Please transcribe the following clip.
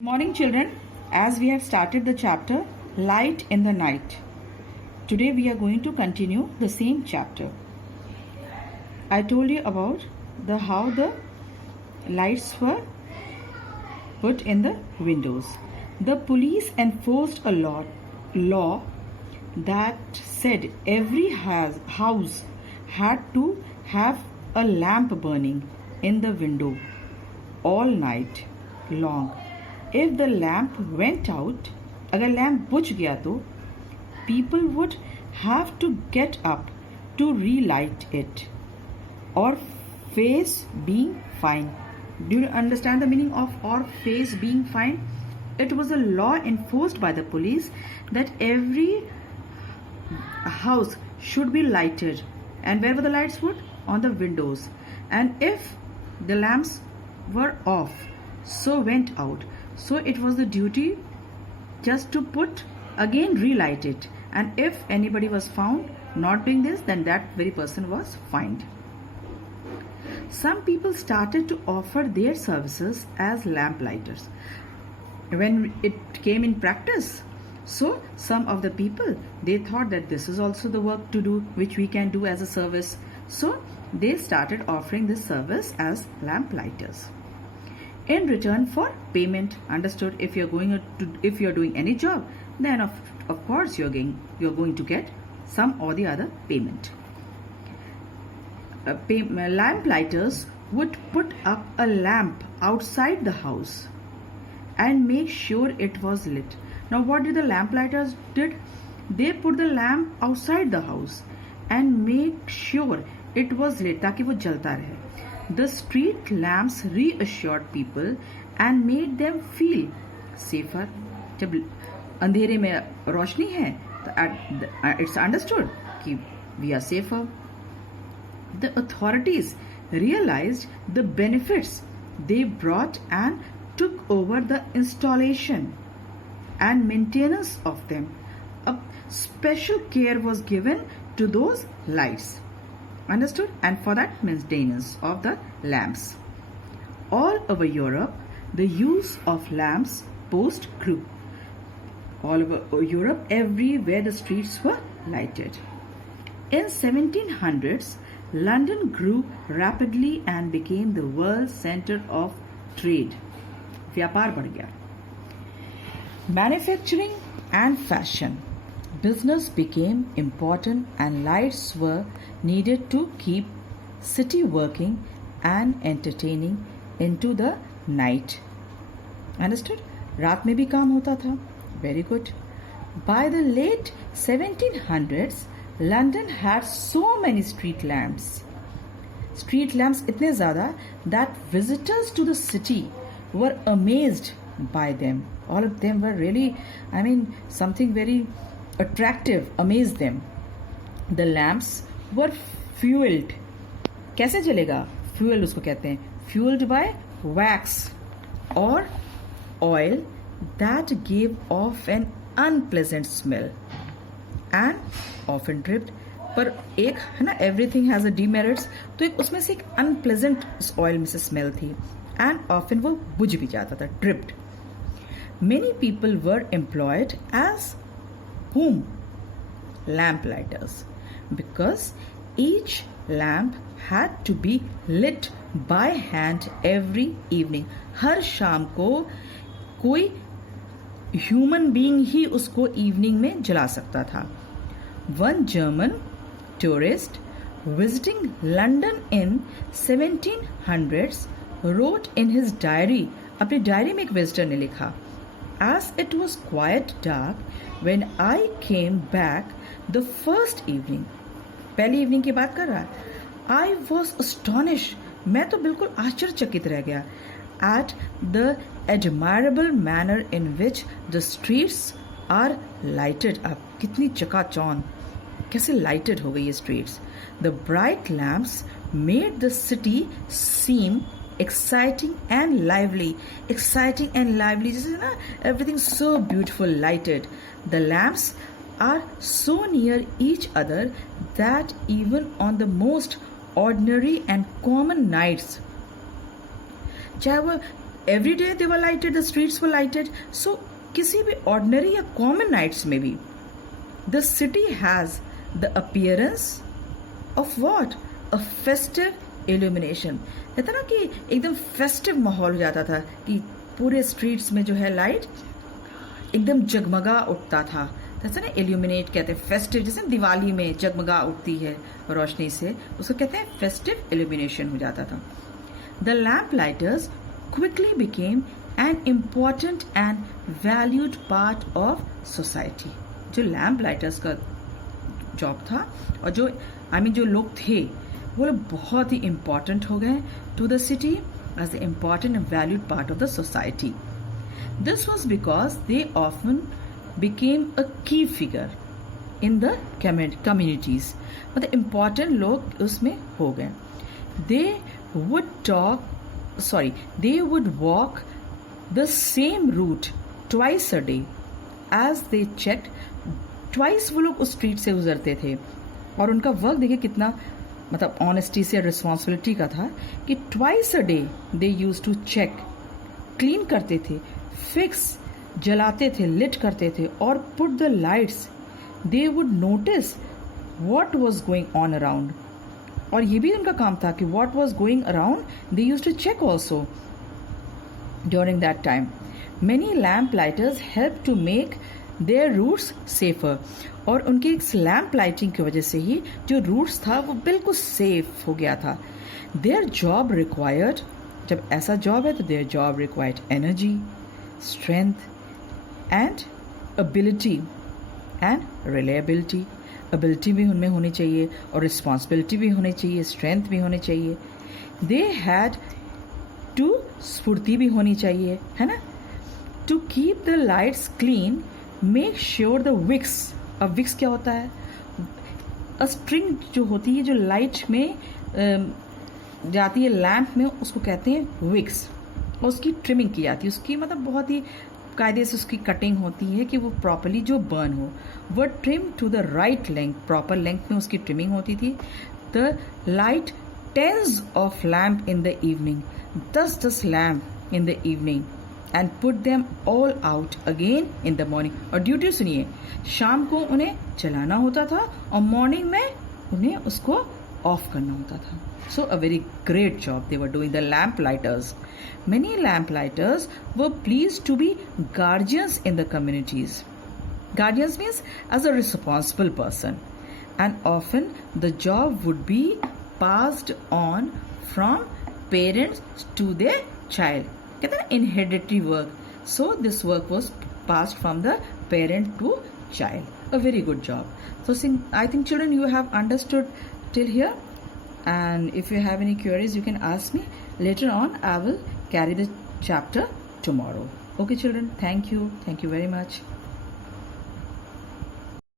Morning children, as we have started the chapter Light in the Night. Today we are going to continue the same chapter. I told you about how the lights were put in the windows. The police enforced a law that said every house had to have a lamp burning in the window all night long. If the lamp went out, अगर lamp बुझ गया तो people would have to get up to relight it or face being fined. Do you understand the meaning of or face being fined? It was a law enforced by the police that every house should be lighted. And where were the lights put? On the windows. And if the lamps were off, so went out, so it was the duty just to put again relight it, and if anybody was found not doing this, then that very person was fined. Some people started to offer their services as lamp lighters when it came in practice. So some of the people, they thought that this is also the work to do which we can do as a service, so they started offering this service as lamp lighters in return for payment. Understood? If you're doing any job, then of course you're going to get some or the other payment. Lamp lighters would put up a lamp outside the house and make sure it was lit. Now what did the lamp lighters did? They put the lamp outside the house and make sure it was lit ताकि वो जलता रहे. The street lamps reassured people and made them feel safer. जब अंधेरे में रोशनी है तो it's understood कि we are safer. The authorities realized the benefits they brought and took over the installation and maintenance of them. A special care was given to those lights. Understood? And for that maintenance of the lamps. All over Europe, the use of lamps post grew. All over Europe, everywhere the streets were lighted. In 1700s, London grew rapidly and became the world center of trade. व्यापार बढ़ गया. Manufacturing and fashion. Business became important and lights were needed to keep city working and entertaining into the night. Understood? रात में भी काम होता था. Very good. By the late 1700s, London had so many street lamps. Street lamps इतने ज़्यादा that visitors to the city were amazed by them. All of them were really, something very attractive, amazed them. The lamps were fueled. कैसे जलेगा? Fuel उसको कहते हैं. Fueled by wax or oil that gave off an unpleasant smell and often dripped. पर एक है ना, everything has a demerits, तो एक उसमें से एक unpleasant oil में से smell थी and often वो बुझ भी जाता था, dripped. Many people were employed as whom? Lamp lighters, because each lamp had to be lit by hand every evening. हर शाम को कोई human being ही उसको evening में जला सकता था. One German tourist visiting London in 1700s wrote in his diary, अपनी diary में एक विजिटर ने लिखा, As it was quite dark when I came back the first evening. पहली इवनिंग की बात कर रहा है. I was astonished. मैं तो बिल्कुल आश्चर्यचकित रह गया. At the admirable manner in which the streets are lighted up. कितनी चकाचौंध, कैसे lighted हो गई ये streets. The bright lamps made the city seem exciting and lively. Exciting and lively, जैसे ना, everything so beautiful, lighted. The lamps are so near each other that even on the most ordinary and common nights, चाहे वो every day they were lighted, the streets were lighted. So किसी भी ordinary या common nights में भी the city has the appearance of what? A festive illumination. कहता ना कि एकदम festive माहौल हो जाता था कि पूरे streets में जो है लाइट एकदम जगमगा उठता था. जैसे ना इल्यूमिनेट कहते हैं, फेस्टिव, जैसे दिवाली में जगमगा उठती है रोशनी से, उसको कहते हैं फेस्टिव इल्यूमिनेशन हो जाता था. The lamp lighters quickly became an important and valued part of society. जो लैम्प लाइटर्स का जॉब था और जो जो लोग थे वो लोग बहुत ही इम्पॉर्टेंट हो गए to the city as the important and valued part of the society. This was because they often became a key figure in the communities. मतलब important लोग उसमें हो गए. They would walk the same route twice a day as they checked. Twice वो लोग उस street से गुजरते थे और उनका वर्क देखिए कितना मतलब ऑनेस्टी से रिस्पॉन्सिबिलिटी का था कि twice a day they used to check, clean करते थे, फिक्स जलाते थे, लिट करते थे और put the lights. They would notice what was going on around. और ये भी उनका काम था कि what was going around they used to check also during that time. Many lamp lighters help to make their roots safer. और उनकी इस लैम्प लाइटिंग की वजह से ही जो रूट्स था वो बिल्कुल सेफ हो गया था. देयर जॉब रिक्वायर्ड, जब ऐसा जॉब है तो their job required energy, strength and ability and reliability. ability भी उनमें होनी चाहिए और responsibility भी होनी चाहिए, strength भी होनी चाहिए. they had to स्फूर्ति भी होनी चाहिए, है ना. to keep the lights clean, make sure the wicks. अब wicks क्या होता है? a string जो होती है जो लाइट में जाती है लैम्प में, उसको कहते हैं wicks. और उसकी ट्रिमिंग की जाती है, उसकी मतलब बहुत ही कायदे से उसकी कटिंग होती है कि वो प्रॉपरली जो बर्न हो. वो trim to the right length, proper length में उसकी ट्रिमिंग होती थी. The light tens of lamp in the evening, 10 lamp in the evening and put them all out again in the morning. और duty सुनिए, शाम को उन्हें चलाना होता था और मॉर्निंग में उन्हें उसको ऑफ करना होता था. So a very great job they were doing, the lamp lighters. Many lamp lighters were pleased to be guardians in the communities. Guardians means as a responsible person. And often the job would be passed on from parents to their child. कहते हैं ना inheritary work. So this work was passed from the parent to child. A very good job. So I think children you have understood till here. And if you have any queries, you can ask me. Later on, I will carry the chapter tomorrow. Okay, children, thank you. Thank you very much.